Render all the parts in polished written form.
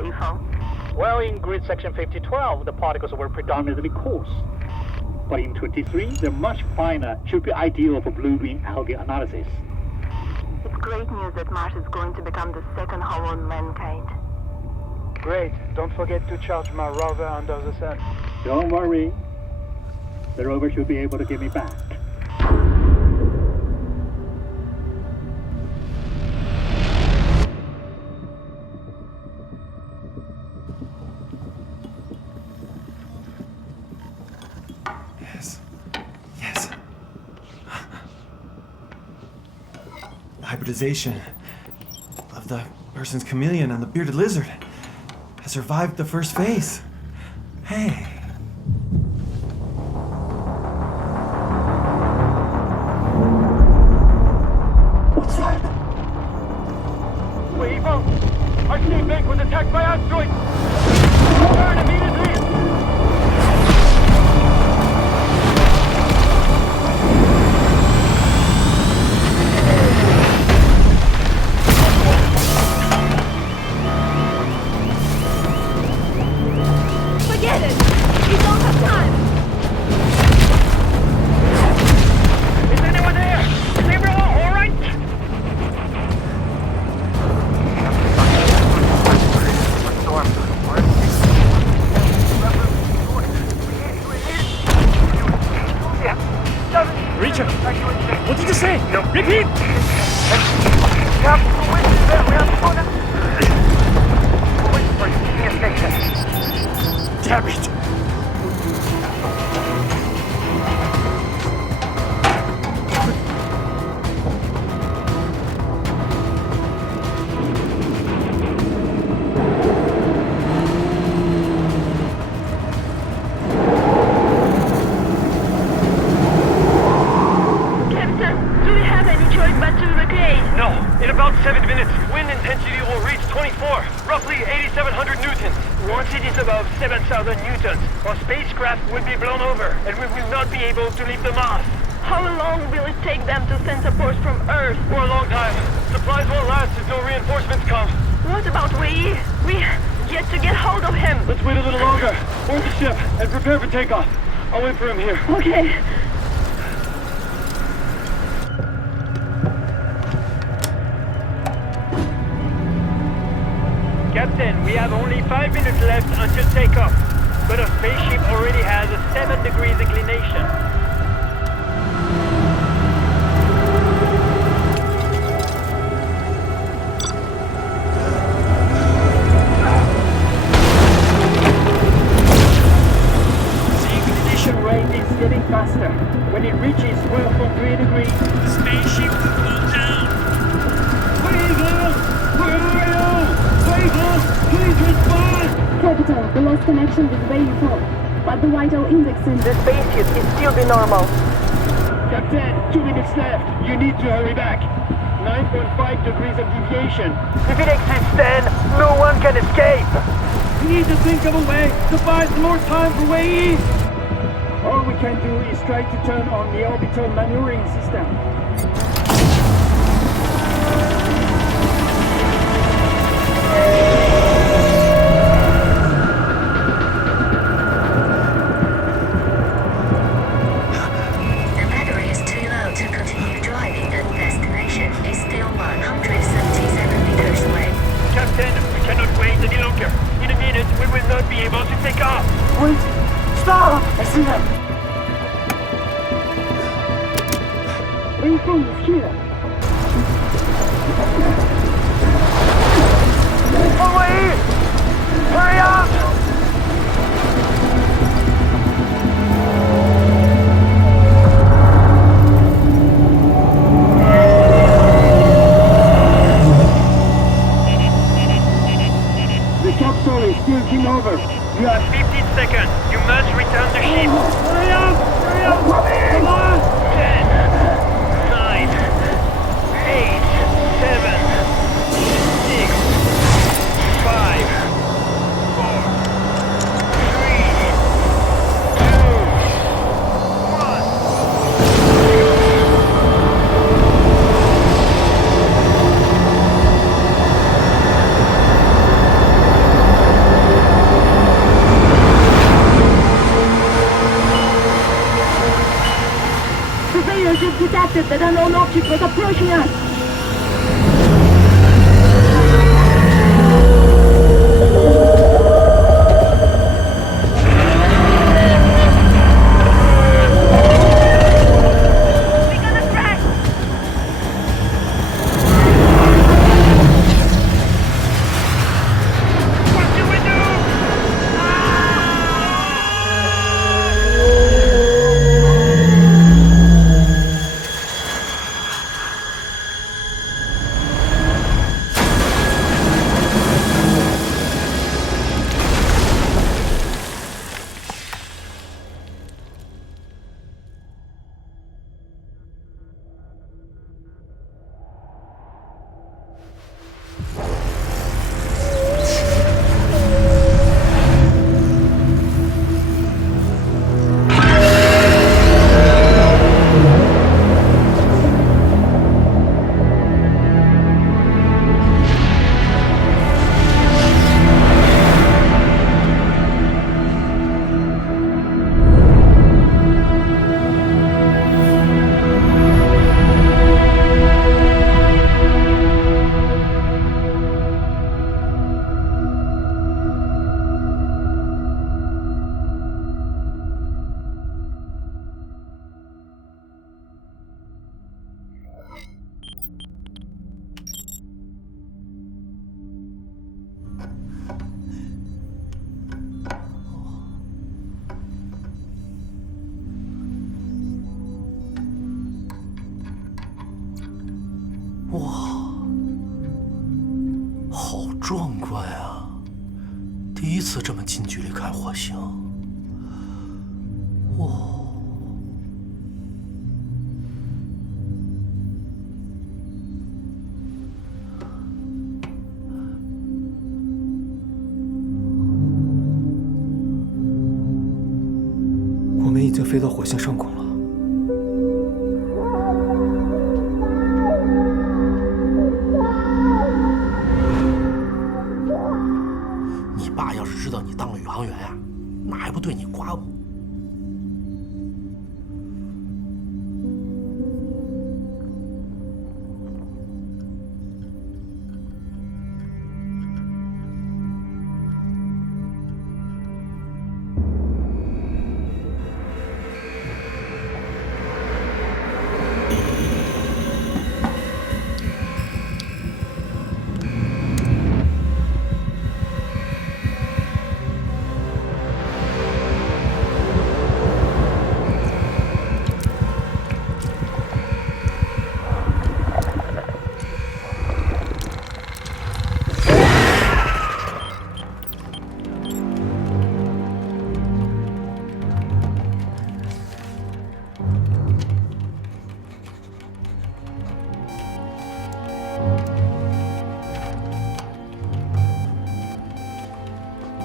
info? Well, in grid section 5012, the particles were predominantly coarse. But in 23, they're much finer, should be ideal for blue-green algae analysis. It's great news that Mars is going to become the second home on mankind. Great. Don't forget to charge my rover under the sun. Don't worry. The rover should be able to get me back. Yes. The hybridization of the person's chameleon and the bearded lizard has survived the first phase. Hey. What's that? Wave out! Our team mate was attacked by asteroids! Turn immediately! Forget it! We don't have time! Is anyone there? Is everyone alright? Richard, what did you say? No. Repeat! Damn it! Captain, do we have any choice but to evacuate? No. In about 7 minutes, wind intensity will reach 24, roughly 8,700 newtons. Once it is above 7,000 newtons, our spacecraft will be blown over, and we will not be able to leave the Mars. How long will it take them to send support from Earth? For a long time. Supplies won't last until reinforcements come. What about Wei? We get to get hold of him. Let's wait a little longer. Board the ship and prepare for takeoff. I'll wait for him here. Okay. Captain, we have only 5 minutes left until takeoff, but our spaceship already has a 7 degrees inclination. The ignition rate is getting faster. When it reaches 12.3 degrees, The spaceship will blow down! Weevil! Where are you? Weevil! Please respond! Capital, we lost connection with Wei-4, but the vital index in The spaceship is still be normal. Captain, 2 minutes left. You need to hurry back. 9.5 degrees of deviation. If it exceeds 10, no one can escape. We need to think of a way to buy some more time for Wei. All we can do is try to turn on the orbital maneuvering system. The battery is too low to continue driving and destination is still 177 meters away. Captain, we cannot wait any longer. In a minute, we will not be able to take off. Wait! Stop! I see them! Wei-4 is here. Away! Hurry up! The capsule is tilting over. You have 15 seconds. You must return the ship. Hurry up! Hurry up! Come on! 10, 9, 8, 7, 6, 5, 4, 3, 2, 1. unknown object was approaching us.好壮观啊！第一次这么近距离看火星。哇！我们已经飞到火星上空了。 爸要是知道你当了宇航员呀，那还不对你刮目？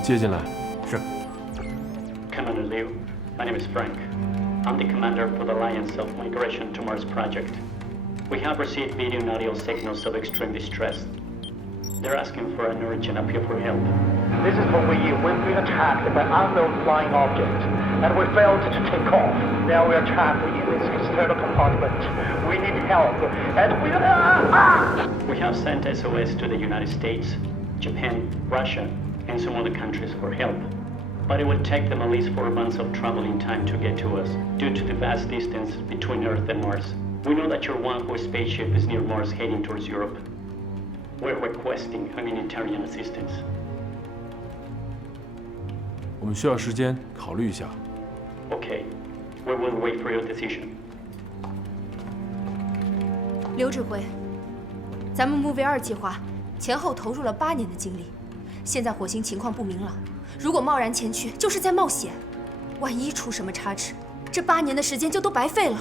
接进来。是。Commander Liu, my name is Frank. I'm the commander for the Alliance Self-Migration to Mars project. We have received video and audio signals of extreme distress. They're asking for an urgent appeal for help. This is for We've been attacked by unknown flying object, and we failed to take off. Now we are trapped in this external compartment. We need help, and We have sent SOS to the United States, Japan, Russia, and some other countries for help. But it will take them at least 4 months of traveling time to get to us, due to the vast distance between Earth and Mars. We know that your Wanhua spaceship is near Mars heading towards Europe. We're requesting humanitarian assistance. 我们需要时间考虑一下。 Okay, we will wait for your decision. 刘指挥，咱们木卫2计划前后投入了8年的精力，现在火星情况不明朗，如果贸然前去，就是在冒险。万一出什么差池，这8年的时间就都白费了。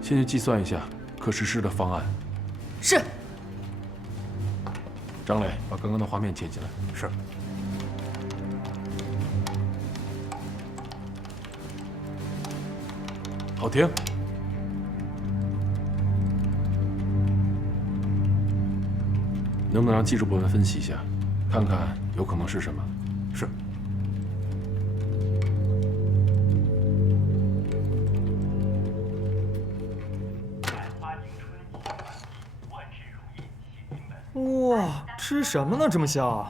先去计算一下可实施的方案。是。张磊，把刚刚的画面切进来。是。好，停。能不能让技术部门分析一下，看看有可能是什么？是。哇，吃什么呢？这么香？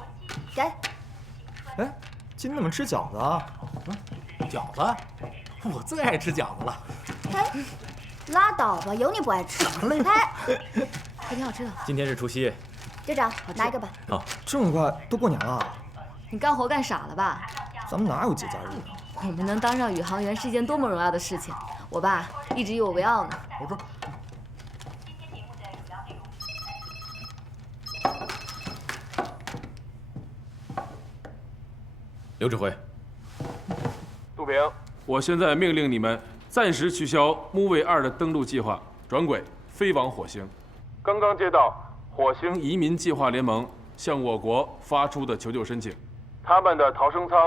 给。哎，今天怎么吃饺子啊？饺子？我最爱吃饺子了。哎，拉倒吧，有你不爱吃。哎，还挺好吃的。今天是除夕。队长，拿一个吧。好，这么快都过年了？你干活干傻了吧？咱们哪有节假日啊？我们能当上宇航员是一件多么荣耀的事情，我爸一直以我为傲呢。我说。刘指挥，杜平，我现在命令你们暂时取消木卫2的登陆计划，转轨飞往火星。刚刚接到火星移民计划联盟向我国发出的求救申请，他们的逃生舱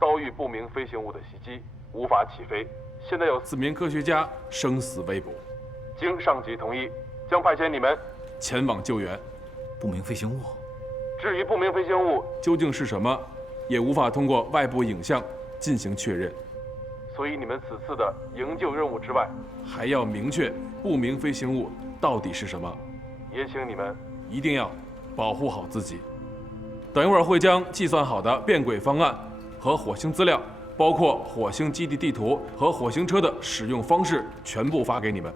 遭遇不明飞行物的袭击，无法起飞。现在有4名科学家生死未卜，经上级同意，将派遣你们前往救援。不明飞行物？至于不明飞行物究竟是什么，也无法通过外部影像进行确认。所以你们此次的营救任务之外，还要明确不明飞行物到底是什么。也请你们一定要保护好自己。等一会儿会将计算好的变轨方案和火星资料，包括火星基地地图和火星车的使用方式，全部发给你们。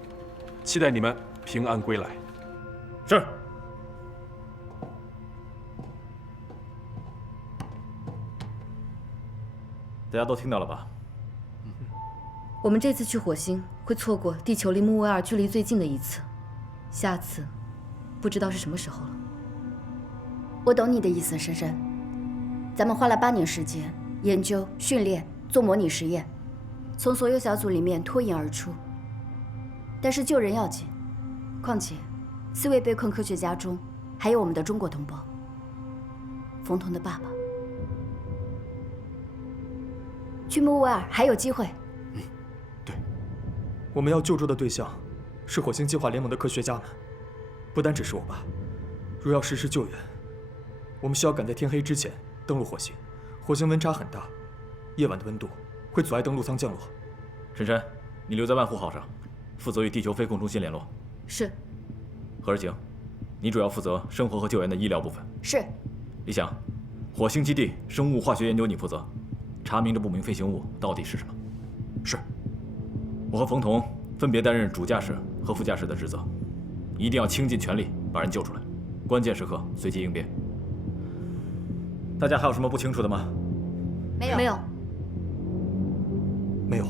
期待你们平安归来。是。大家都听到了吧？我们这次去火星会错过地球离木卫2距离最近的一次，下次不知道是什么时候了。我懂你的意思，珊珊。咱们花了8年时间研究、训练、做模拟实验，从所有小组里面脱颖而出。但是救人要紧，况且4位被困科学家中还有我们的中国同胞，冯童的爸爸。去木卫2还有机会。对，我们要救助的对象是火星计划联盟的科学家们，不单只是我爸。若要实施救援，我们需要赶在天黑之前登陆火星。火星温差很大，夜晚的温度会阻碍登陆舱降落。珊珊，你留在万户号上，负责与地球飞控中心联络。是。何日晴，你主要负责生活和救援的医疗部分。是。李想，火星基地生物化学研究你负责，查明这不明飞行物到底是什么。是。我和冯童分别担任主驾驶和副驾驶的职责，一定要倾尽全力把人救出来，关键时刻随机应变。大家还有什么不清楚的吗？没有。没有。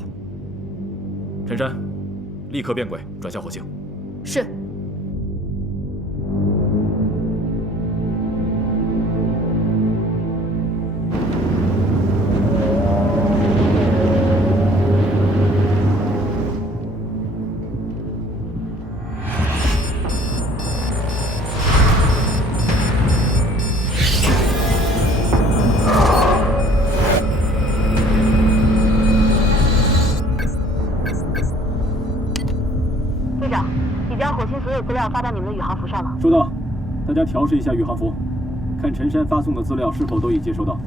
陈山，立刻变轨转向火星。是。资料发到你们的宇航服上了。收到，大家调试一下宇航服，看陈山发送的资料是否都已接收到。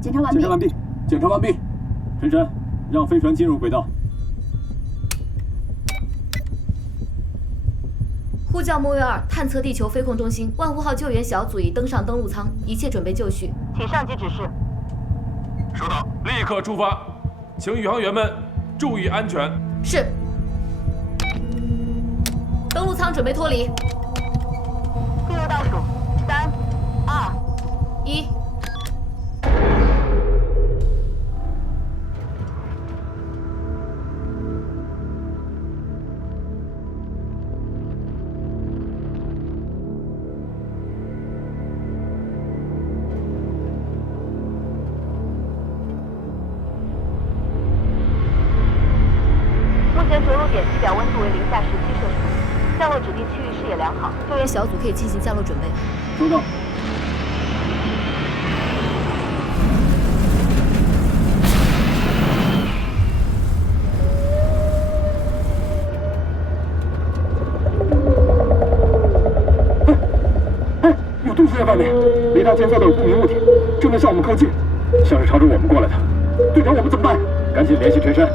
检查完毕。检查完毕。检查完毕。陈山，让飞船进入轨道。呼叫木卫2探测地球飞控中心，万户号救援小组已登上登陆舱，一切准备就绪。请上级指示。收到，立刻出发，请宇航员们注意安全。是。登陆舱准备脱离。进入倒数，3、2、1。目前着陆点地表温度为零下17摄氏度。降落指定区域视野良好，救援小组可以进行降落准备。收到。有东西在外面，雷达监测到有不明物体，正在向我们靠近，像是朝着我们过来的。队长，我们怎么办？赶紧联系陈山，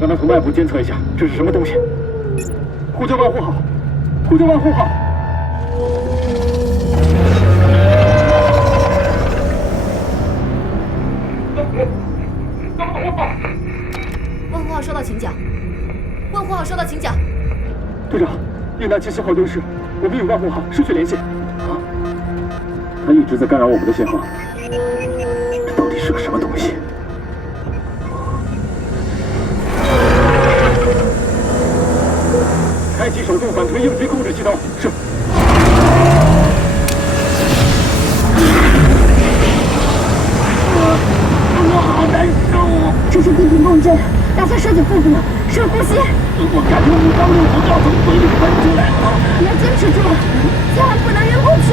让他从外部监测一下这是什么东西。呼叫万户号，呼叫万户号。信号丢失，我们与万户号失去联系。他一直在干扰我们的信号，这到底是个什么东西？开启手动反推应急控制系统。是。我好难受。这是地平共振，大家收紧腹部，深呼吸。我感觉5张6头要从嘴里喷出来了。你要坚持住，千万不能晕过去。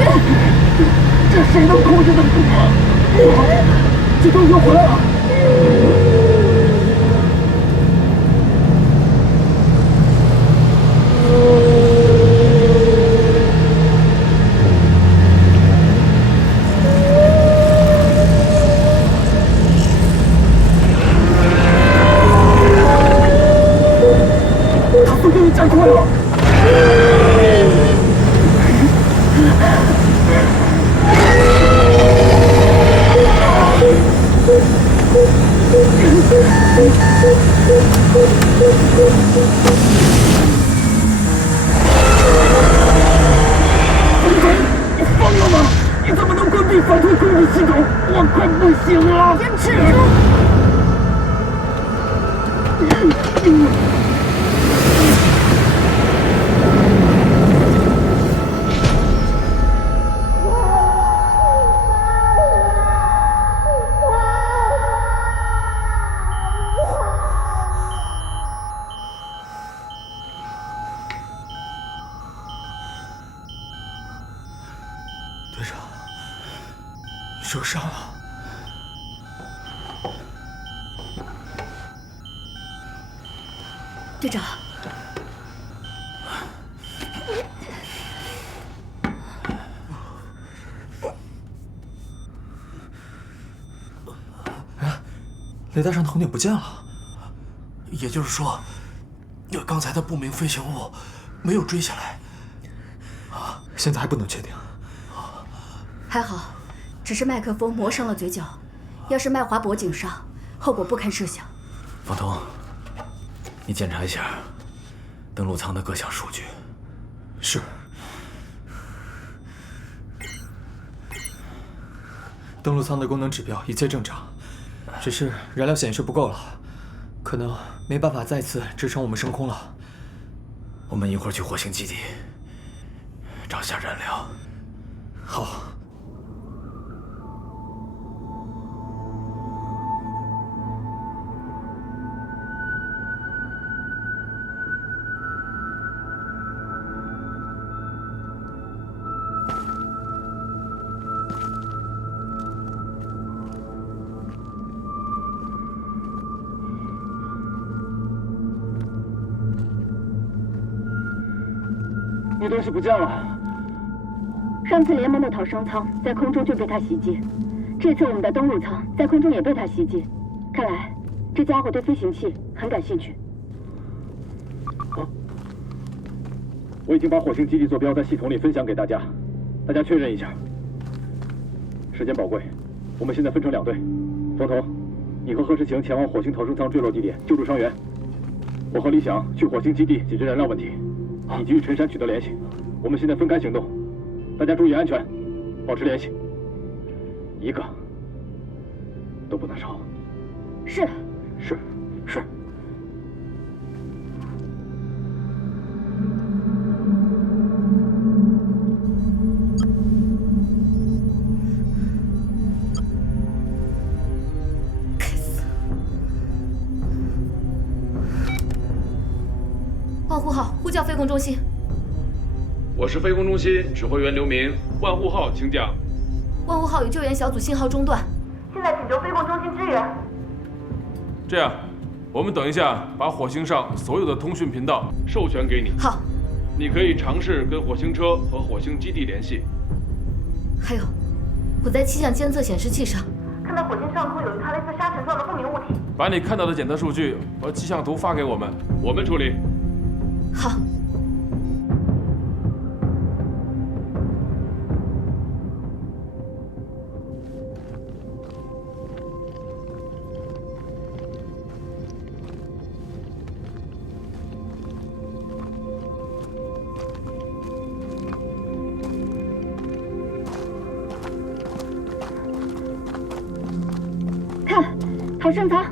这谁能控制得住啊？这都已经回来了。他速度加快了。你疯了吗？你怎么能关闭反推控制系统？我快不行了！坚持住！队长，你受伤了。队长，哎，雷达上头顶不见了。也就是说，刚才的不明飞行物没有追下来。现在还不能确定。还好，只是麦克风磨伤了嘴角，要是麦划脖颈上，后果不堪设想。方彤，你检查一下登陆舱的各项数据。是。登陆舱的功能指标一切正常，只是燃料显示不够了，可能没办法再次支撑我们升空了。我们一会儿去火星基地找下燃料。好。你东西不见了。上次联盟的逃生舱在空中就被他袭击，这次我们的登陆舱在空中也被他袭击，看来这家伙对飞行器很感兴趣。我已经把火星基地坐标在系统里分享给大家，大家确认一下。时间宝贵，我们现在分成2队，冯彤，你和何世晴前往火星逃生舱坠落地点救助伤员，我和李想去火星基地解决燃料问题，以及与陈山取得联系。我们现在分开行动，大家注意安全，保持联系，一个都不能少。是。是。万户号，呼叫飞控中心。我是飞控中心指挥员刘明，万户号，请讲。万户号与救援小组信号中断，现在请求飞控中心支援。这样，我们等一下把火星上所有的通讯频道授权给你。好。你可以尝试跟火星车和火星基地联系。还有，我在气象监测显示器上看到火星上空有一团类似沙尘状的不明物体。把你看到的检测数据和气象图发给我们，我们处理。好。逃生舱。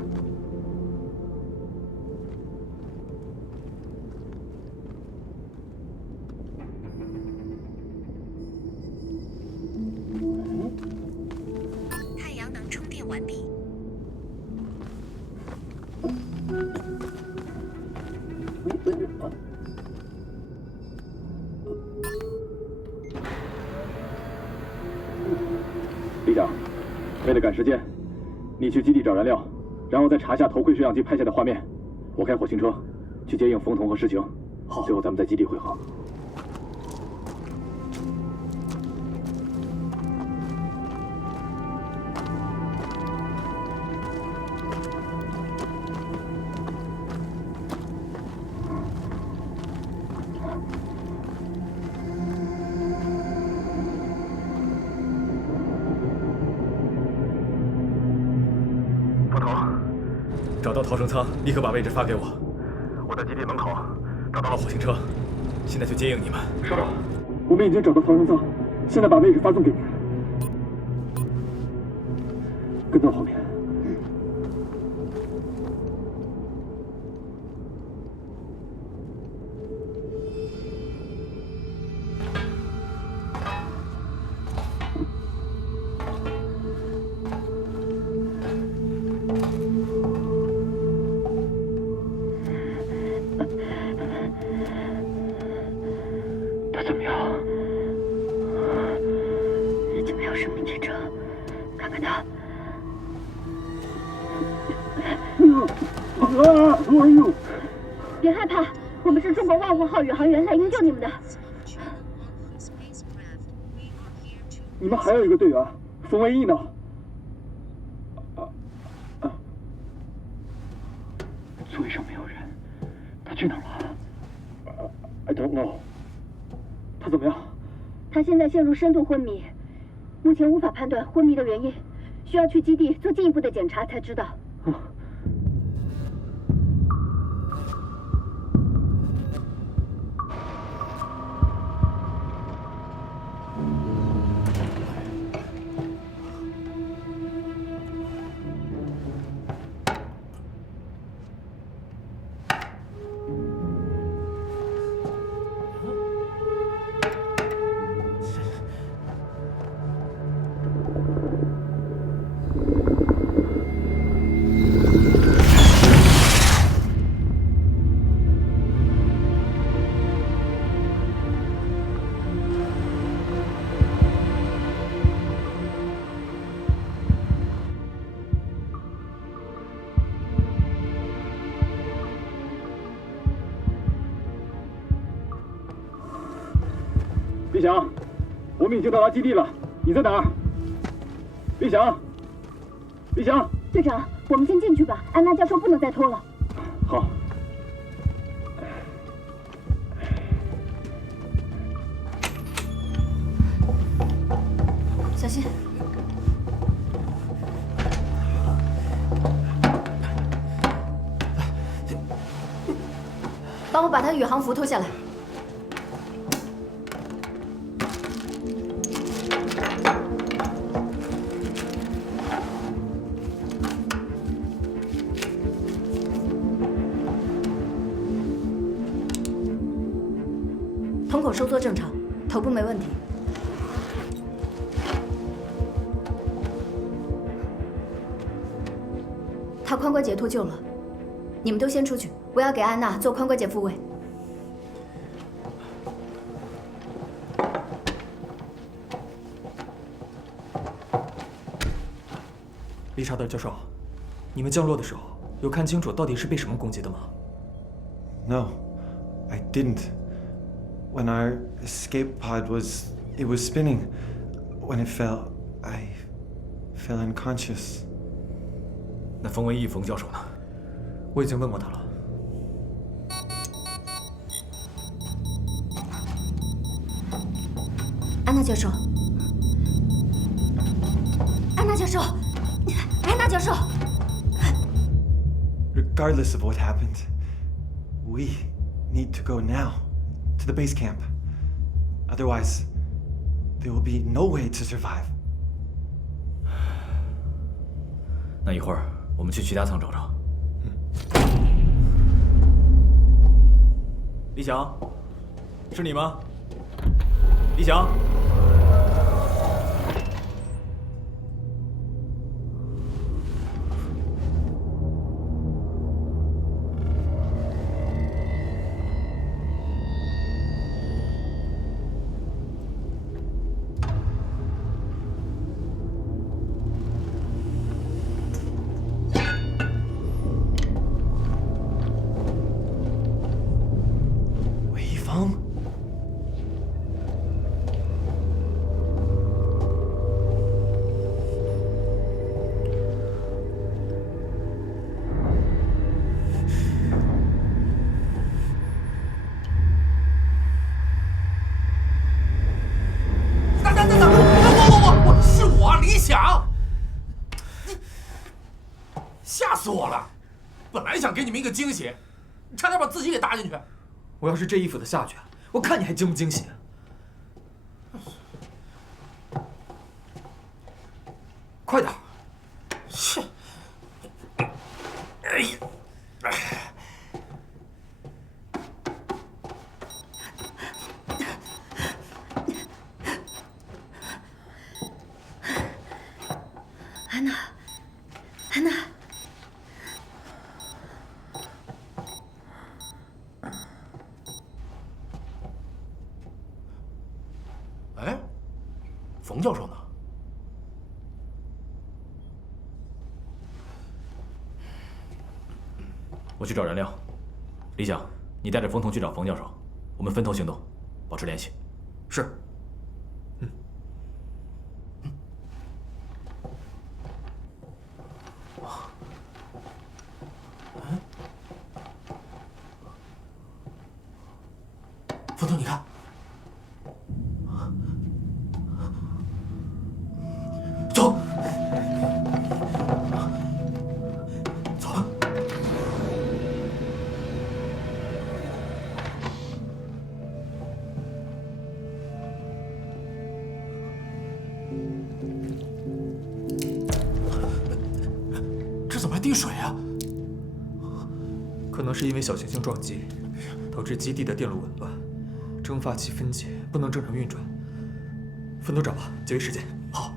太阳能充电完毕。李长，为了赶时间，你去基地找燃料，然后再查下头盔摄像机拍下的画面。我开火星车去接应冯童和石晴。好，最后咱们在基地会合。找到逃生舱，立刻把位置发给我。我在基地门口找到了火星车，现在去接应你们。收到。我们已经找到逃生舱，现在把位置发送给你。跟到后面。别害怕，我们是中国万富号宇航员，来营救你们的。你们还有一个队员，冯维义呢？座位上没有人，他去哪儿了？I don't know。他怎么样？他现在陷入深度昏迷，目前无法判断昏迷的原因，需要去基地做进一步的检查才知道。李想，我们已经到达基地了，你在哪儿？李想，李想，队长，我们先进去吧，安娜教授不能再拖了。好。小心。帮我把他宇航服脱下来。瞳孔收缩正常，头部没问题。他髋关节脱臼了，你们都先出去，我要给安娜做髋关节复位。理查德教授，你们降落的时候有看清楚到底是被什么攻击的吗 ？No, I didn't. When our escape pod was spinning. When it fell, I fell unconscious. 那冯维义冯教授呢？我已经问过他了。安娜教授，安娜教授，安娜教授。Regardless of what happened, we need to go now to the base camp. Otherwise, there will be no way to survive. 那一会儿我们去其他舱找找。李想，是你吗？李想。 死我了！本来想给你们一个惊喜，差点把自己给搭进去。我要是这衣服的下去，我看你还惊不惊喜？快点！切！哎呀！安娜，安娜。 哎，冯教授呢？我去找燃料。李想，你带着冯彤去找冯教授，我们分头行动，保持联系。是。冯彤，你看。 走，走。这怎么还滴水啊？可能是因为小行星撞击，导致基地的电路紊乱，蒸发器分解，不能正常运转。分头找吧，节约时间。好。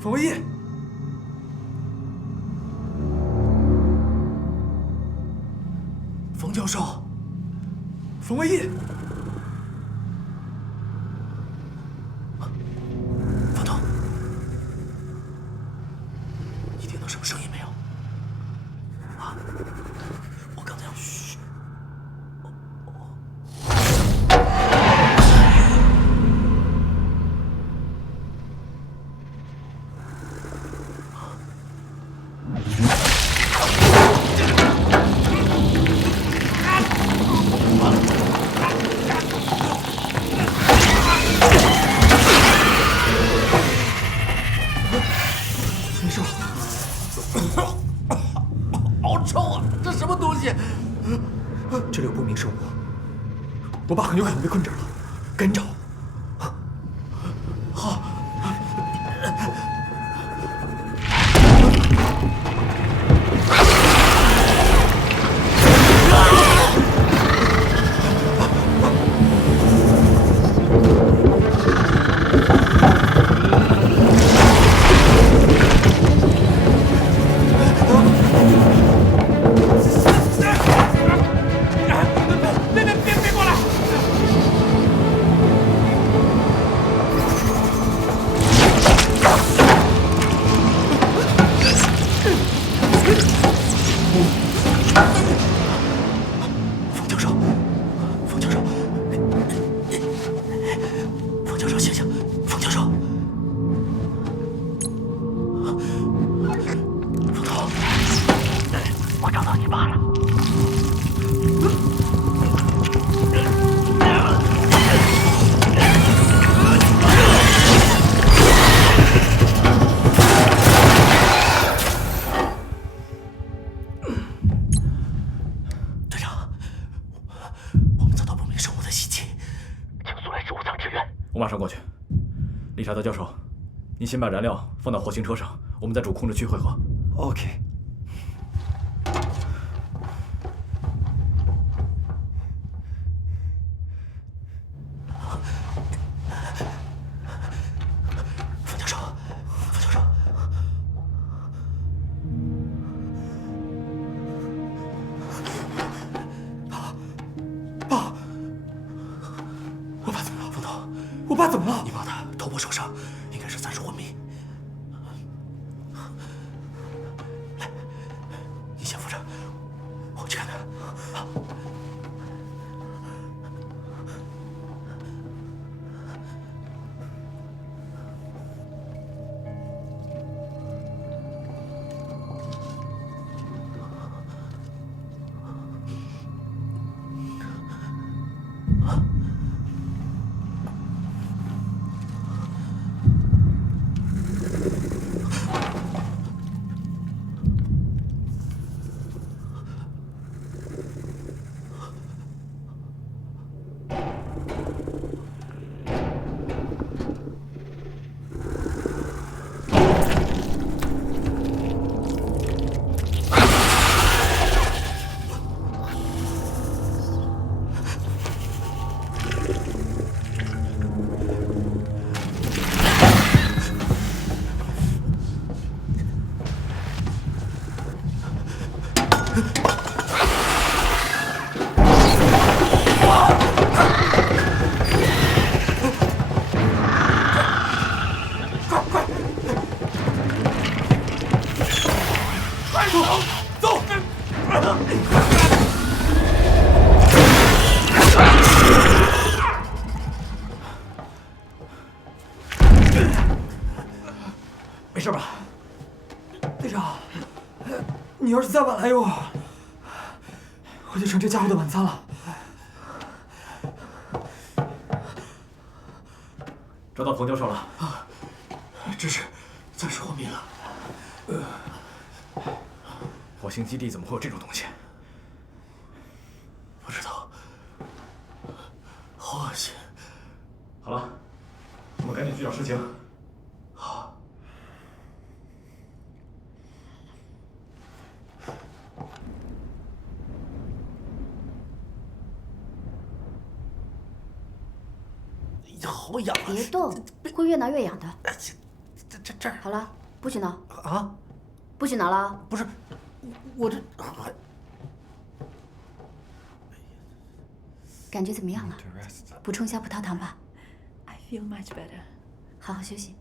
冯唯一，冯教授，冯唯一，冯彤，你听到什么声音没有？啊，我刚才要嘘。 这里有不明生物，我爸很有可能被困这儿了，赶紧找。好。我找到你爸了。队长，我们遭到不明生物的袭击，请速来植物舱支援。我马上过去。理查德教授，您先把燃料放到火星车上，我们在主控制区汇合。OK。冯教授，冯教授，爸，我爸怎么了？冯导，我爸怎么了？你爸的头部受伤，应该是暂时昏迷。来，你先扶着，我去看看。没事吧，队长？你要是再晚来一会儿，我就成这家伙的晚餐了。找到冯教授了。只是暂时昏迷了。火星基地怎么会有这种东西？不知道，好恶心。好了，我们赶紧去找实情。好。好痒啊！别动，会越挠越痒的。这儿。好了，不许挠。啊？不许挠了啊！不是，我这感觉怎么样了？补充一下葡萄糖吧。 I feel much better. 好好休息。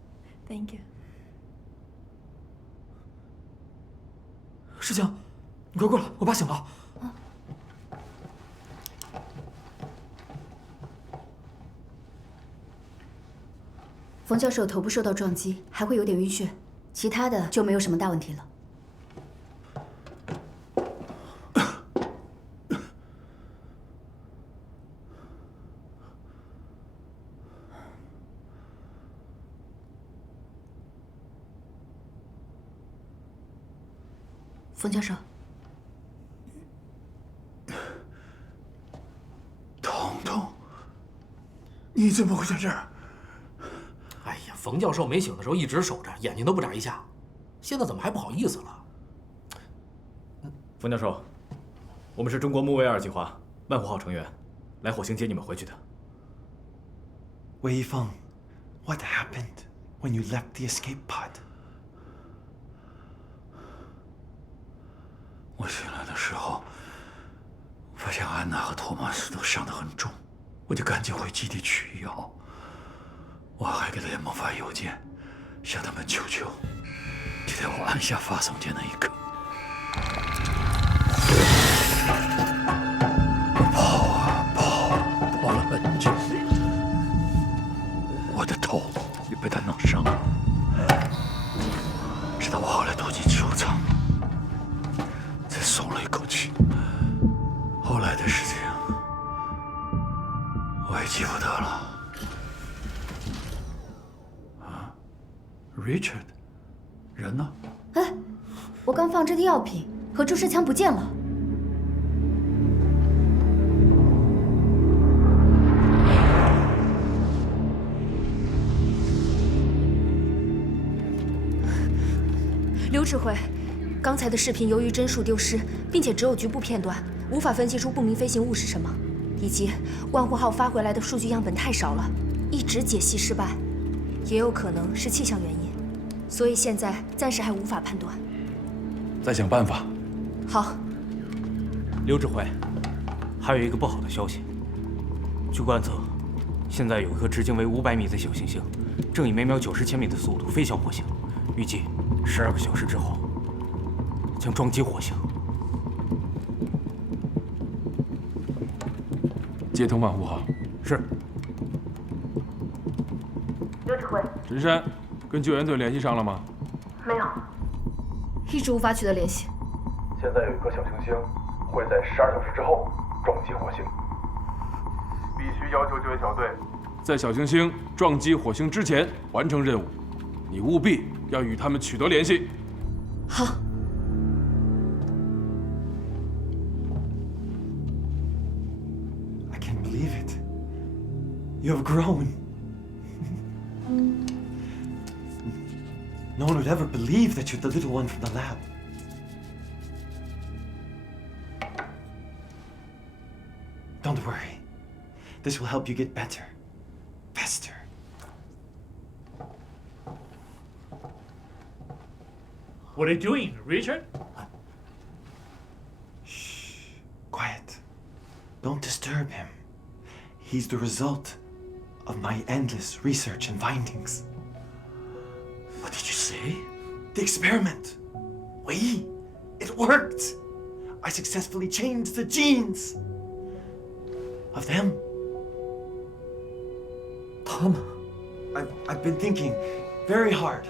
Thank you. 世情，你快过来，我爸醒了。冯教授头部受到撞击，还会有点晕眩，其他的就没有什么大问题了。冯教授，彤彤，你怎么会在这儿？ 哎呀，冯教授没醒的时候一直守着，眼睛都不眨一下，现在怎么还不好意思了？冯教授，我们是中国木卫2计划万湖号成员，来火星接你们回去的。魏一峰 ，What happened when you left the escape pod？ 我醒来的时候，发现安娜和托马斯都伤得很重，我就赶紧回基地取药。 我还给联盟发邮件，向他们求救。就在我按下发送键那一刻，我跑啊跑，跑了很久，我的头也被他弄伤了。直到我后来躲进植物舱，才松了一 Richard， 人呢？哎，我刚放置的药品和注射枪不见了。刘指挥，刚才的视频由于帧数丢失，并且只有局部片段，无法分析出不明飞行物是什么，以及万户号发回来的数据样本太少了，一直解析失败，也有可能是气象原因，所以现在暂时还无法判断。再想办法。好。刘指挥，还有一个不好的消息，据观测，现在有一颗直径为500米的小行星，正以每秒90千米的速度飞向火星，预计12个小时之后将撞击火星。接通万户号。是。刘指挥，神山，跟救援队联系上了吗？没有，一直无法取得联系。现在有一颗小行星会在12小时之后撞击火星，必须要求救援小队在小行星撞击火星之前完成任务。你务必要与他们取得联系。好。I can't believe it. You have grown. No one would ever believe that you're the little one from the lab. Don't worry. This will help you get better. Faster. What are you doing, Richard? Shh. Quiet. Don't disturb him. He's the result of my endless research and findings. What did you say? The experiment. It worked. I successfully changed the genes of them. Tom? I've been thinking very hard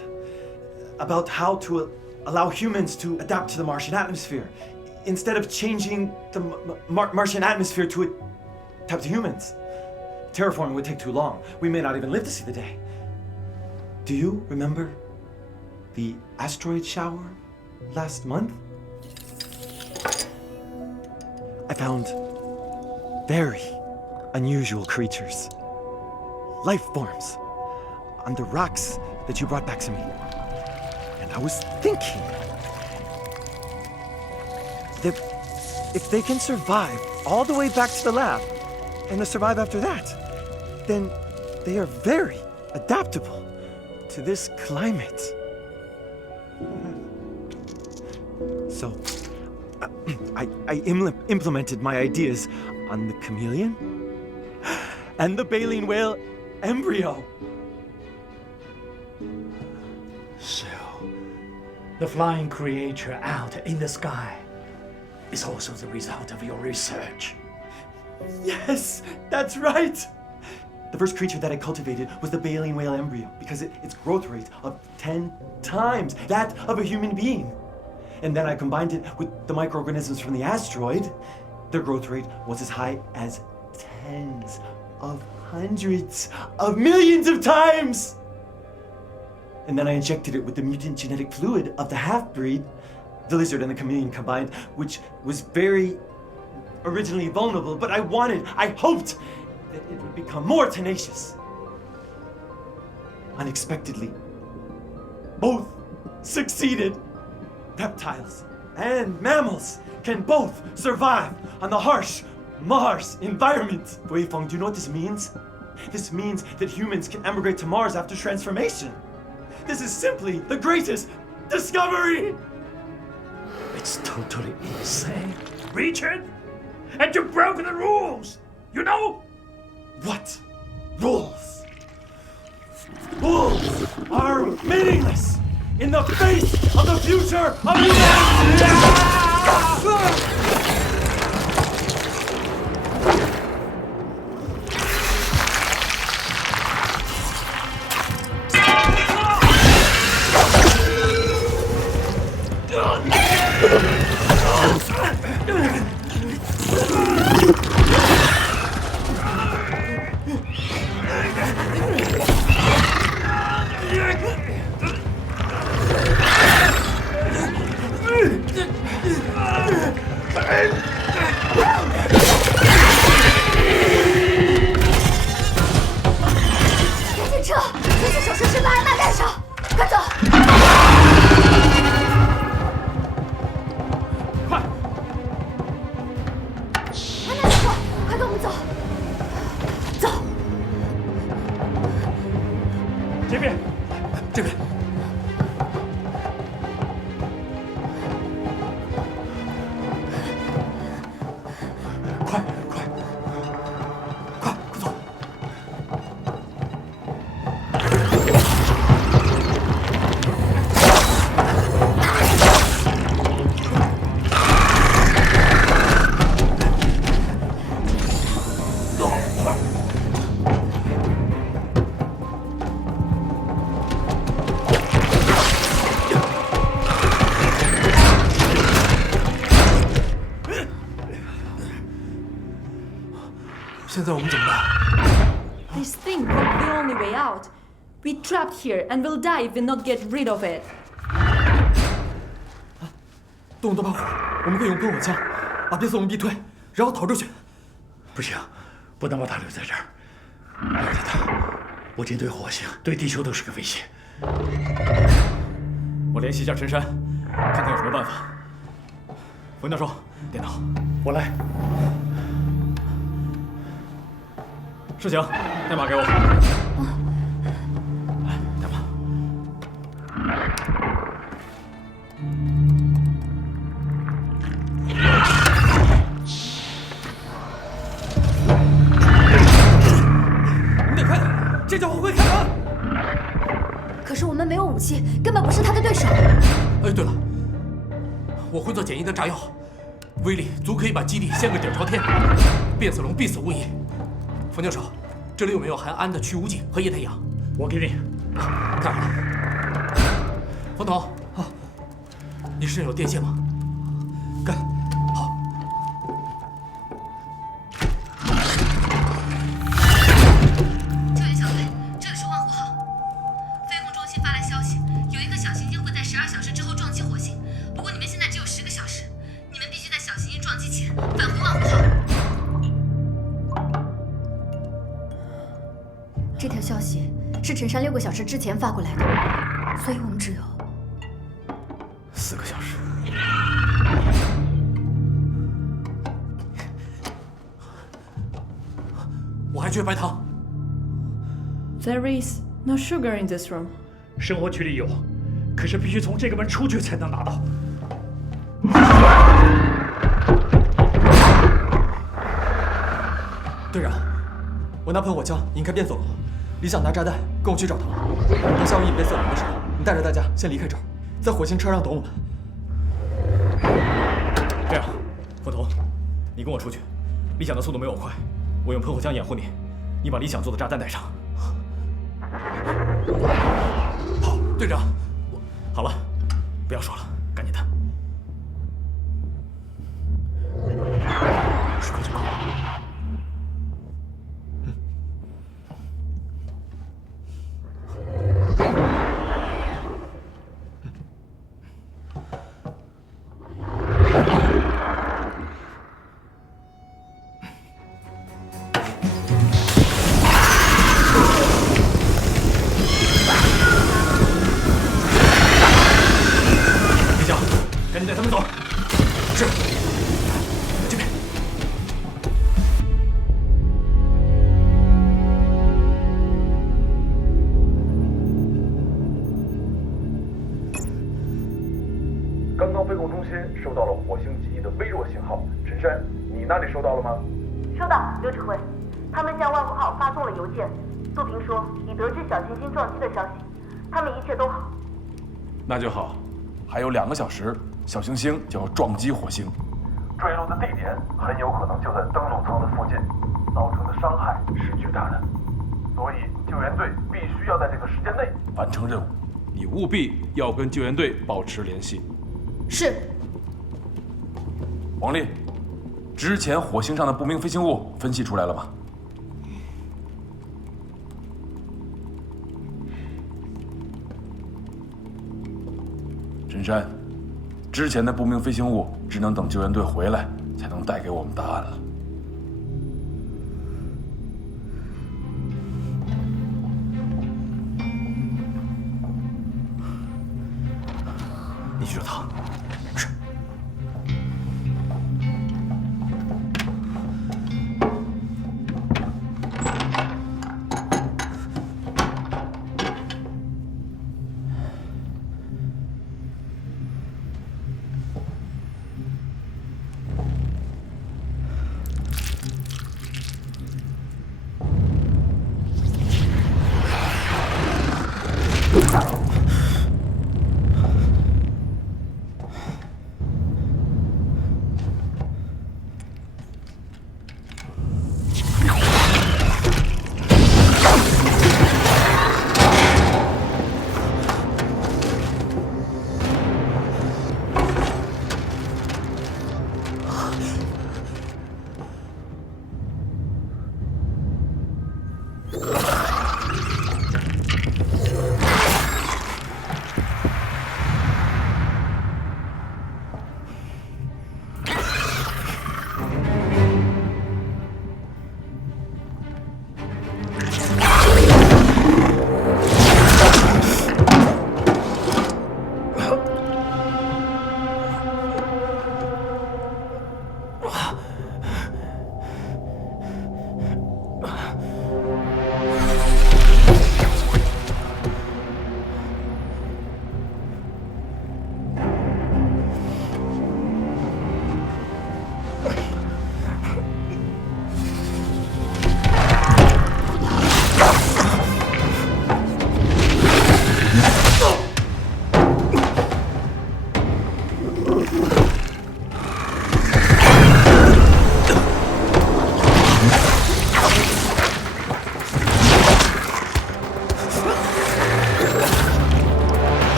about how to allow humans to adapt to the Martian atmosphere instead of changing the Martian atmosphere to adapt to humans. Terraforming would take too long. We may not even live to see the day. Do you remember the asteroid shower last month? I found very unusual creatures, life forms, on the rocks that you brought back to me. And I was thinking that if they can survive all the way back to the lab and to survive after that, then they are very adaptable to this climate. So, I implemented my ideas on the chameleon and the baleen whale embryo. So, The flying creature out in the sky is also the result of your research. Yes, that's right. The first creature that I cultivated was the baleen whale embryo because its growth rate of 10 times that of a human being. And then I combined it with the microorganisms from the asteroid. Their growth rate was as high as tens of hundreds of millions of times. And then I injected it with the mutant genetic fluid of the half-breed, the lizard and the chameleon combined, which was very originally vulnerable, but I hoped that it would become more tenacious. Unexpectedly, both succeeded. Reptiles and mammals can both survive on the harsh Mars environment. Wei Feng, do you know what this means? This means that humans can emigrate to Mars after transformation. This is simply the greatest discovery! It's totally insane, Richard! And you broke the rules! You know? What rules? Rules are meaningless in the face of the future of humanity! 现在我们怎么办 This thing broke the only way out. We trapped here and will die if we not get rid of it. 动动把火，我们可以用喷火枪把变色龙逼退，然后逃出去。不行，不能把他留在这儿。有了他，我舰队火星对地球都是个威胁。我联系一下陈山，看看有什么办法。冯教授，电脑，我来。世情，代码给我。来，代码。你得快点，这家伙会开门。可是我们没有武器，根本不是他的对手。哎，对了，我会做简易的炸药，威力足可以把基地掀个底朝天，变色龙必死无疑。冯教授，这里有没有含氨的去污剂和液态氧？我给你。太好了。冯总，啊，你身上有电线吗？干。好。救援小队，这里是万湖号。飞控中心发来消息，有一个小行星会在12小时之后撞击火星。不过你们现在只有10个小时，你们必须在小行星撞击前返回万湖号。这条消息是陈山6个小时之前发过来的，所以我们只有4个小时。我还缺白糖。There is no sugar in this room. 生活区里有，可是必须从这个门出去才能拿到。队长，我拿喷火枪引开变色龙，李想拿炸弹跟我去找他。等下午引变色龙的时候，你带着大家先离开这儿，在火星车上等我们。这样，冯童，你跟我出去。李想的速度没我快，我用喷火枪掩护你，你把李想做的炸弹带上。好，队长。好了，不要说了，赶紧的。10个就够了。赶紧带他们走。是。这边。刚刚飞控中心收到了火星基地的微弱信号，陈山，你那里收到了吗？收到，刘指挥。他们向万湖号发送了邮件，杜平说已得知小行星撞击的消息，他们一切都好。那就好。还有2个小时，小行星就要撞击火星，坠落的地点很有可能就在登陆舱的附近，造成的伤害是巨大的，所以救援队必须要在这个时间内完成任务。你务必要跟救援队保持联系。是。王丽，之前火星上的不明飞行物分析出来了吗？陈山，之前的不明飞行物只能等救援队回来才能带给我们答案了。你去找他。是。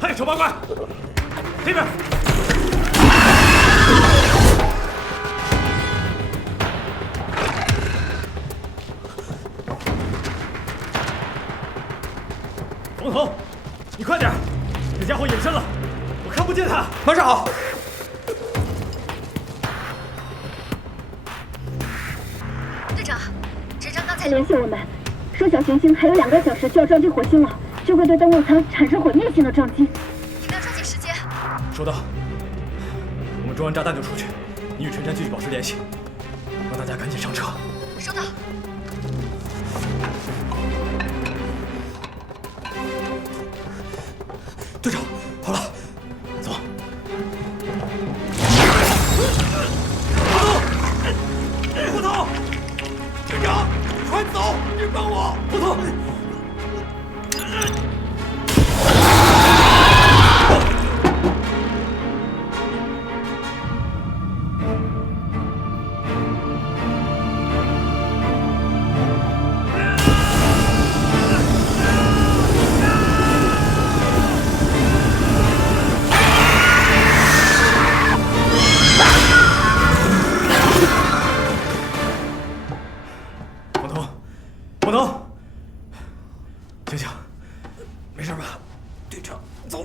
嘿，丑八怪，这边！冯头，你快点！这家伙隐身了，我看不见他。马上好。队长，陈长刚才联系我们，说小行星还有2个小时就要撞击火星了，就会对登陆舱产生毁灭性的撞击。你们要抓紧时间。收到。我们装完炸弹就出去，你与陈山继续保持联系，让大家赶紧上车。收到。队长，好了，走。胡头，队长，快走！别帮我，胡头。醒醒，没事吧？队长，走。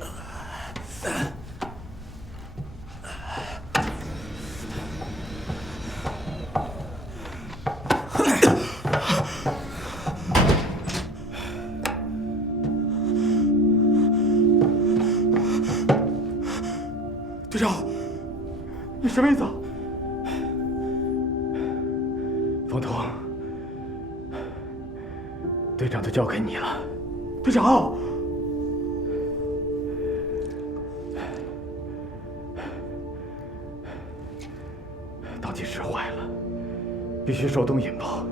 队长，你什么意思啊？冯童，队长就交给你了。队长，倒计时坏了，必须手动引爆。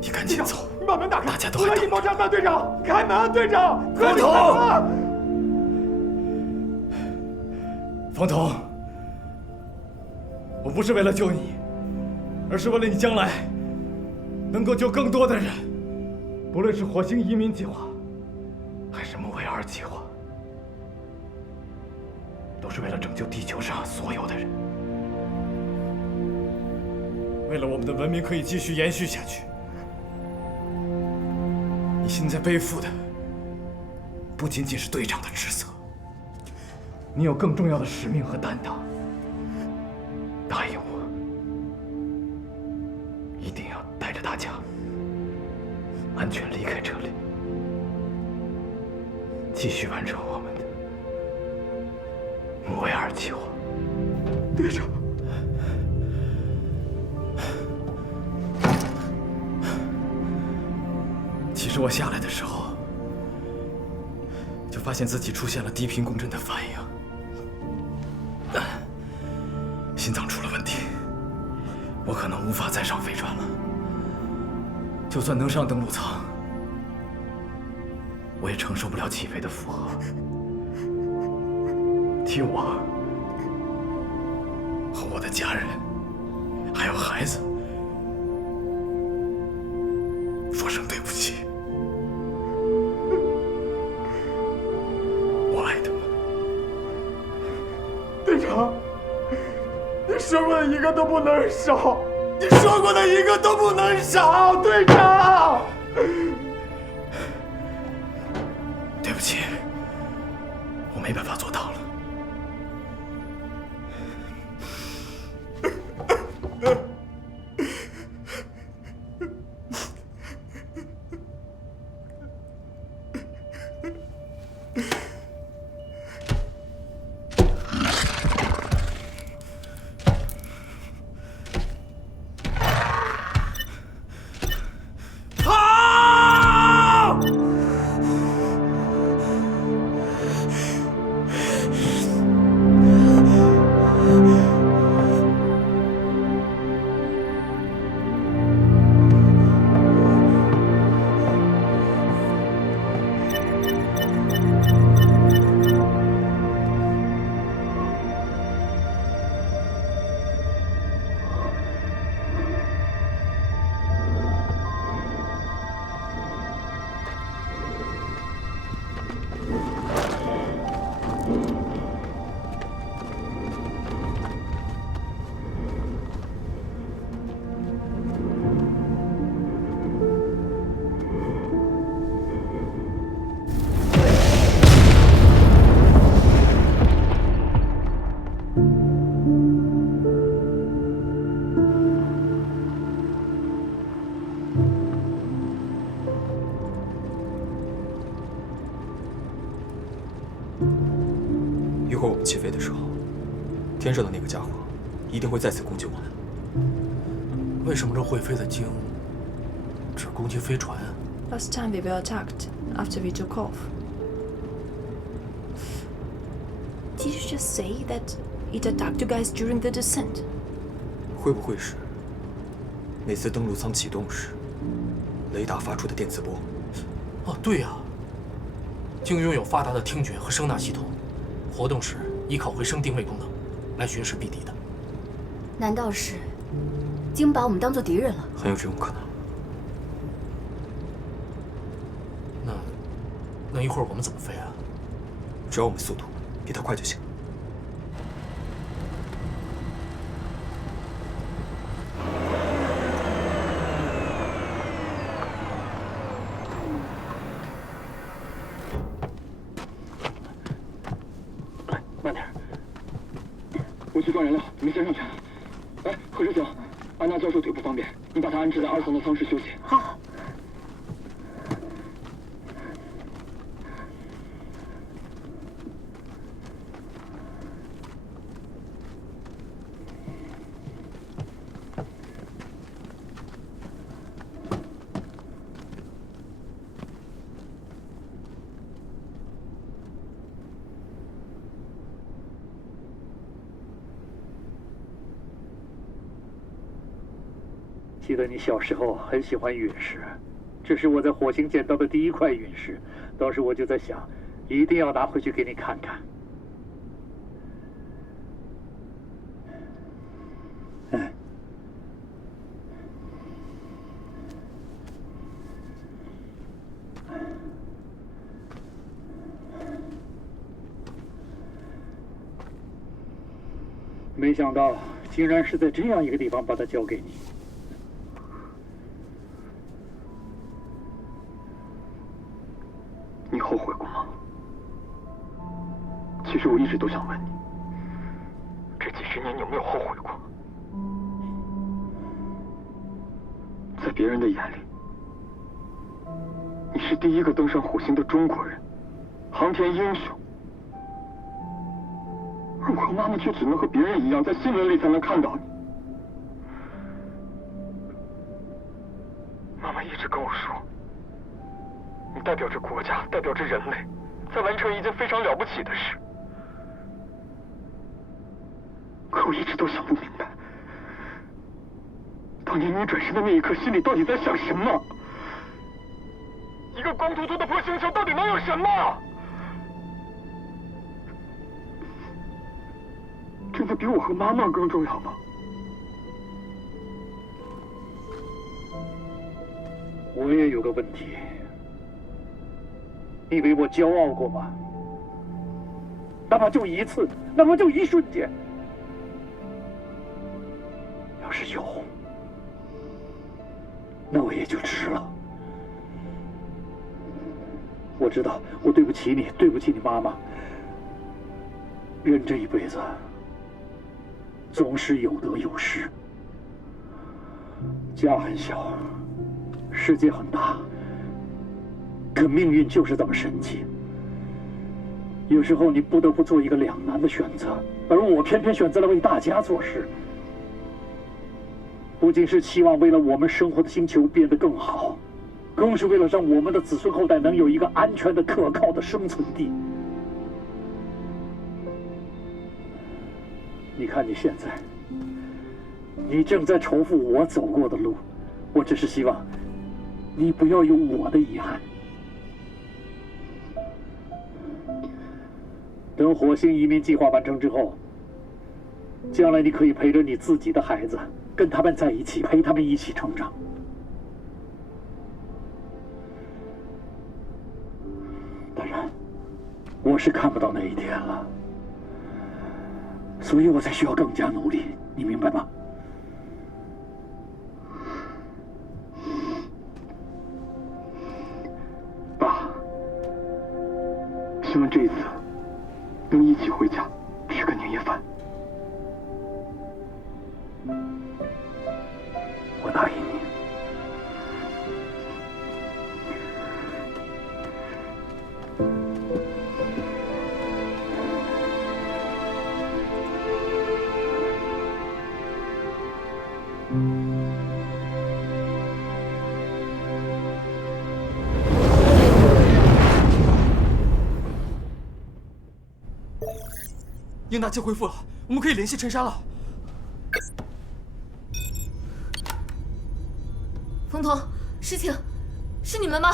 你赶紧走，把门打开，大家都还等。引爆炸弹，队长，开门，队长，冯童，冯童，我不是为了救你，而是为了你将来能够救更多的人。不论是火星移民计划，还是木卫2计划，都是为了拯救地球上所有的人，为了我们的文明可以继续延续下去。你现在背负的不仅仅是队长的职责，你有更重要的使命和担当。答应我，一定要带着大家安全离开这里，继续完成我们的木卫2计划。队长，其实我下来的时候，就发现自己出现了低频共振的反应，心脏出了问题，我可能无法再上飞船了。就算能上登陆舱，我也承受不了起飞的负荷。替我和我的家人，还有孩子，说声对不起。我爱他们。队长，你说过的一个都不能少。你说过的一个都不能少，队长。对不起，我没办法做到了。一会儿我们起飞的时候，天上的那个家伙一定会再次攻击我们。为什么这会飞的鲸只攻击飞船啊 Last time we were attacked after we took off. Did you just say that it attacked you guys during the descent? 会不会是每次登陆舱启动时，雷达发出的电磁波？哦，对呀，鲸拥有发达的听觉和声纳系统，活动时依靠回声定位功能来巡视避敌的。难道是鲸把我们当做敌人了？很有这种可能。那一会儿我们怎么飞啊？只要我们速度比它快就行。来，慢点。我去装燃料，你们先上去。哎，何志强，安娜教授腿不方便，你把她安置在2层的舱室休息。好。记得你小时候很喜欢陨石，这是我在火星捡到的第一块陨石。当时我就在想，一定要拿回去给你看看。没想到竟然是在这样一个地方把它交给你。你后悔过吗？其实我一直都想问你，这几十年你有没有后悔过？在别人的眼里，你是第一个登上火星的中国人，航天英雄。而我和妈妈却只能和别人一样，在新闻里才能看到你。妈妈一直跟我说，你代表着国家，代表着人类，在完成一件非常了不起的事。可我一直都想不明白，当年你转身的那一刻，心里到底在想什么？一个光秃秃的破星球到底能有什么？真的比我和妈妈更重要吗？我也有个问题，你为我骄傲过吗？哪怕就一次，哪怕就一瞬间。要是有，那我也就值了。我知道我对不起你，对不起你妈妈。人这一辈子总是有得有失，家很小，世界很大，可命运就是这么神奇。有时候你不得不做一个两难的选择，而我偏偏选择了为大家做事。不仅是期望为了我们生活的星球变得更好，更是为了让我们的子孙后代能有一个安全的、可靠的生存地。你看你现在，你正在重复我走过的路，我只是希望你不要有我的遗憾。等火星移民计划完成之后，将来你可以陪着你自己的孩子，跟他们在一起，陪他们一起成长。当然，我是看不到那一天了，所以我才需要更加努力，你明白吗？爸，希望这一次能一起回家吃个年夜饭。我答应你。英达机恢复了，我们可以联系陈山了。冯童，事情是你们吗？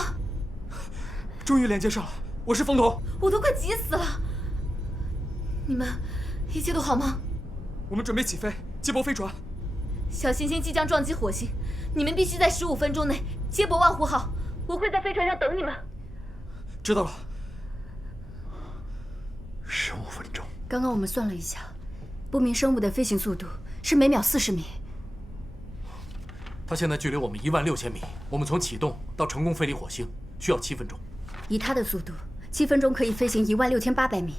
终于连接上了，我是冯童。我都快急死了。你们一切都好吗？我们准备起飞，接驳飞船。小行星即将撞击火星，你们必须在15分钟内接驳万湖号。我会在飞船上等你们。知道了。15分钟。刚刚我们算了一下，不明生物的飞行速度是每秒40米。它现在距离我们16000米，我们从启动到成功飞离火星需要7分钟。以它的速度，7分钟可以飞行16800米。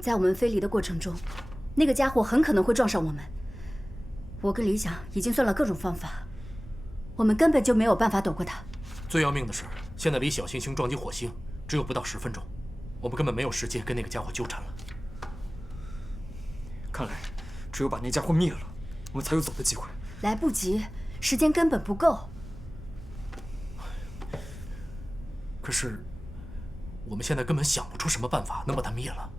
在我们飞离的过程中，那个家伙很可能会撞上我们。我跟李想已经算了各种方法，我们根本就没有办法躲过它。最要命的是，现在离小行星撞击火星只有不到10分钟，我们根本没有时间跟那个家伙纠缠了。看来，只有把那家伙灭了，我们才有走的机会。来不及，时间根本不够。可是，我们现在根本想不出什么办法能把它灭了。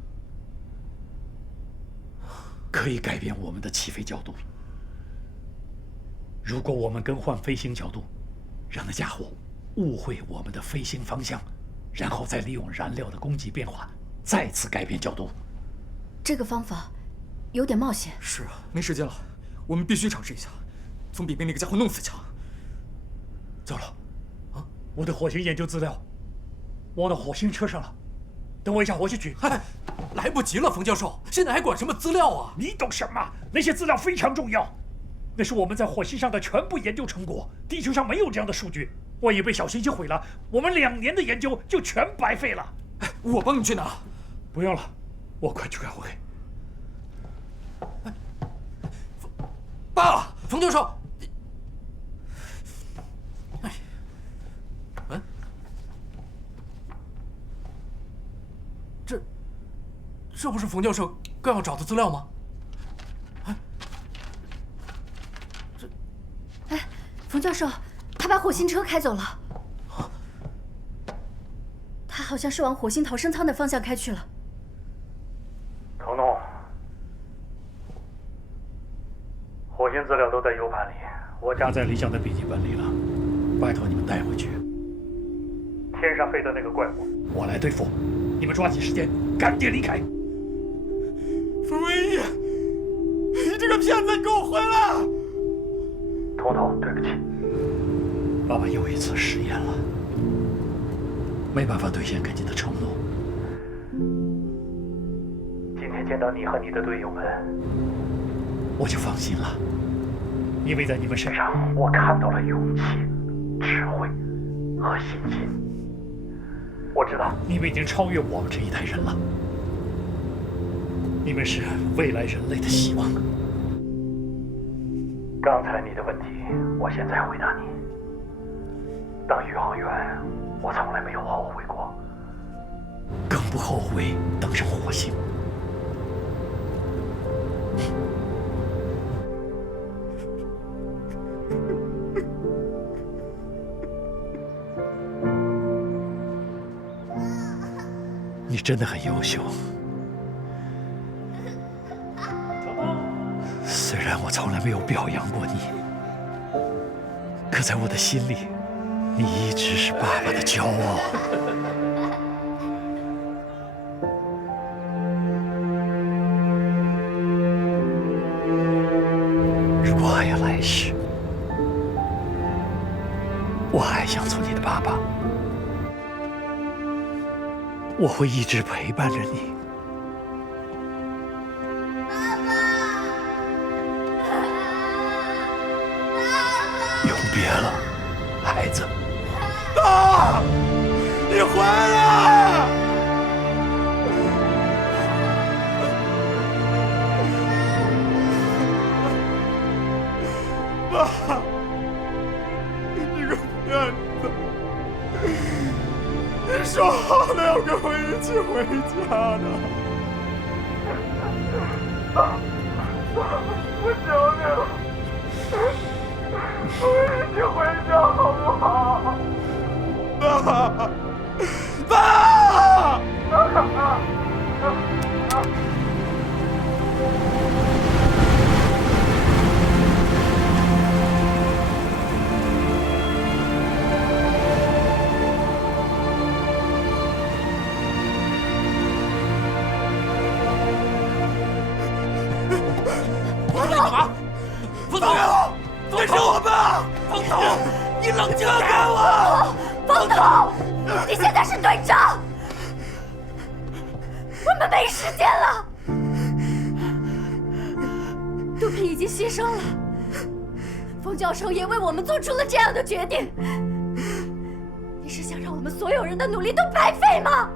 可以改变我们的起飞角度。如果我们更换飞行角度，让那家伙误会我们的飞行方向，然后再利用燃料的供给变化，再次改变角度。这个方法有点冒险。是啊，没时间了，我们必须尝试一下，总比被那个家伙弄死强。糟了，啊，我的火星研究资料忘到火星车上了，等我一下，我去取。哎，来不及了，冯教授，现在还管什么资料啊？你懂什么？那些资料非常重要，那是我们在火星上的全部研究成果，地球上没有这样的数据。万一被小行星毁了，我们2年的研究就全白费了。哎，我帮你去拿。不用了，我快去开会。爸，冯教授，哎，这不是冯教授刚要找的资料吗？哎，冯教授，他把火星车开走了。他好像是往火星逃生舱的方向开去了。彤彤，火星资料都在 U 盘里，我夹在李想的笔记本里了，拜托你们带回去。天上飞的那个怪物，我来对付，你们抓紧时间，赶紧离开。冯文义，你这个骗子，你给我回来！彤彤，对不起，爸爸又一次食言了，没办法兑现给你的承诺。今天见到你和你的队友们，我就放心了，因为在你们身上我看到了勇气、智慧和信心。我知道你们已经超越我们这一代人了，你们是未来人类的希望。刚才你的问题，我现在回答你。当宇航员，我从来没有后悔过，更不后悔登上火星。你真的很优秀，虽然我从来没有表扬过你，可在我的心里，你一直是爸爸的骄傲。如果还有来世，我还想做你的爸爸。我会一直陪伴着你。永别了，孩子。爸，你回来！爸，你个骗子！你说好了要跟我一起回家的，我求你了，我们一起回家好不好？爸，爸！干嘛？冯总，这是我爸！冯总，你冷静放点！开我！冯总，你现在是队长，我们没时间了。杜平已经牺牲了，冯教授也为我们做出了这样的决定。你是想让我们所有人的努力都白费吗？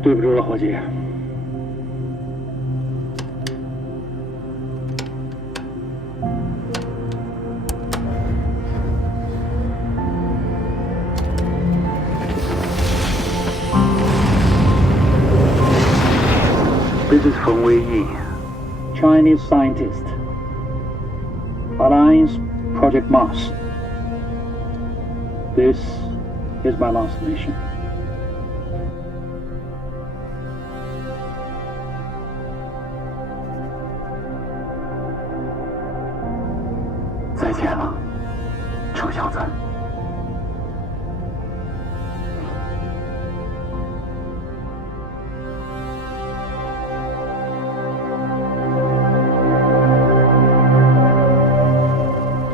对不住了，伙计。This is Feng Weiyi, Chinese scientist. Alliance Project Mars. This is my last mission. 再见了，臭小子。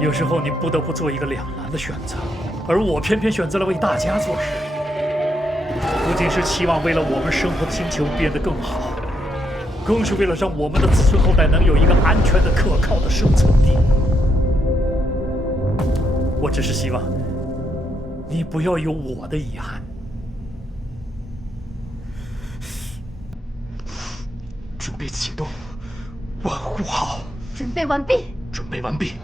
有时候你不得不做一个两难的选择，而我偏偏选择了为大家做事，不仅是期望为了我们生活的星球变得更好，更是为了让我们的子孙后代能有一个安全的、可靠的生存地。我只是希望你不要有我的遗憾。准备启动，万户号。准备完毕。准备完毕。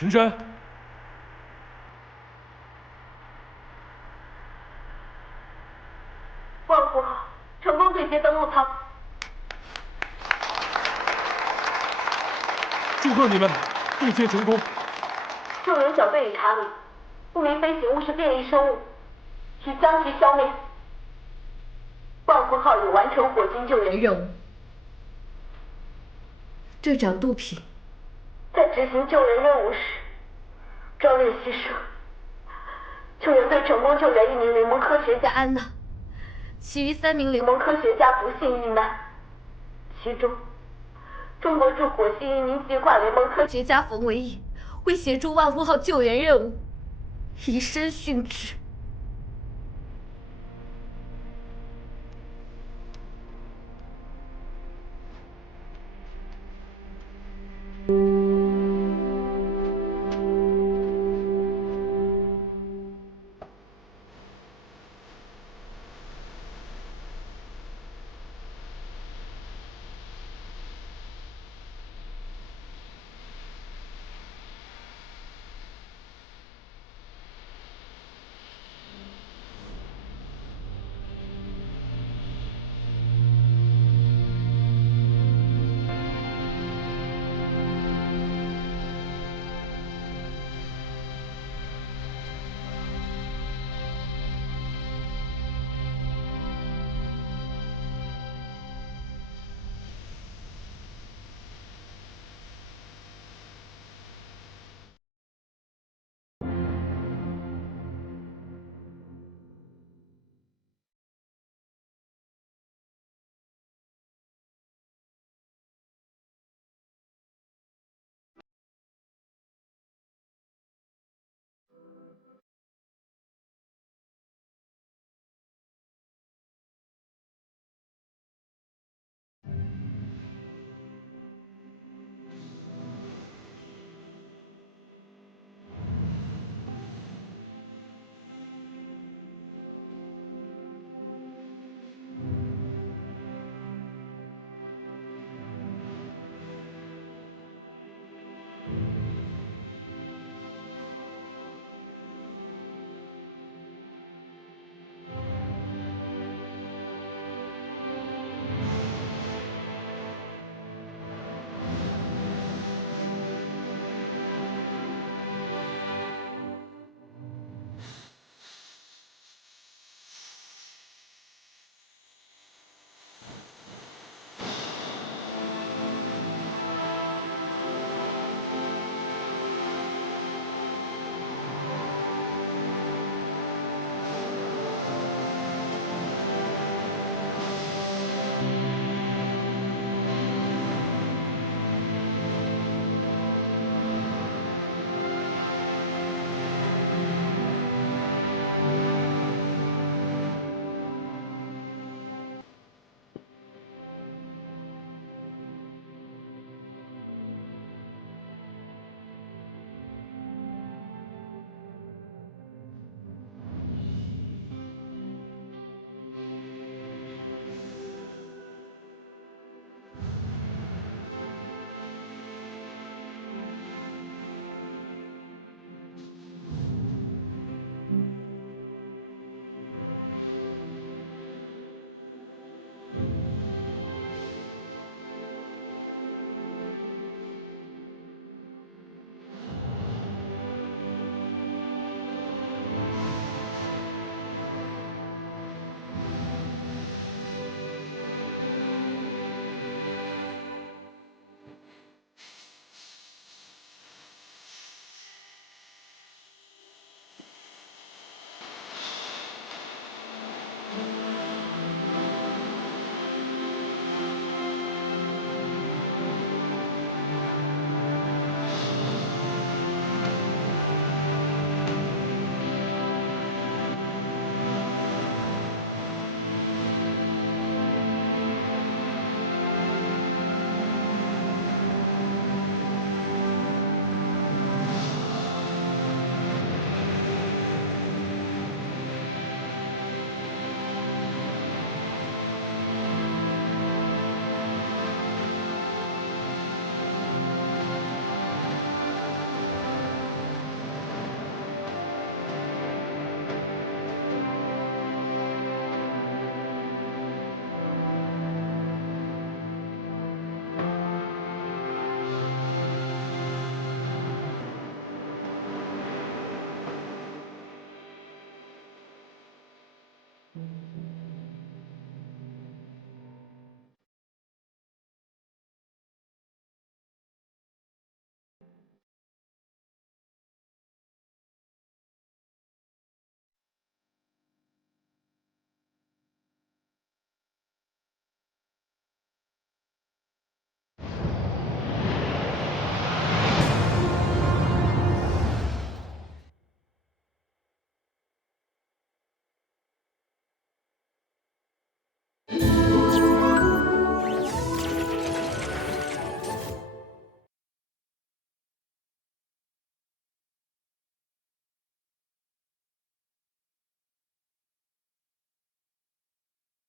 陈山，万福号成功对接登陆舱。祝贺你们对接成功。救援小队已查明，不明飞行物是变异生物，已将其消灭。万福号已完成火星救援任务。队长杜皮，在执行救援任务时，壮烈牺牲。救援队成功救援1名联盟科学家安娜，其余3名联盟科学家不幸遇难。其中，中国驻火星移民计划联盟科学家冯维义为协助万福号救援任务，以身殉职。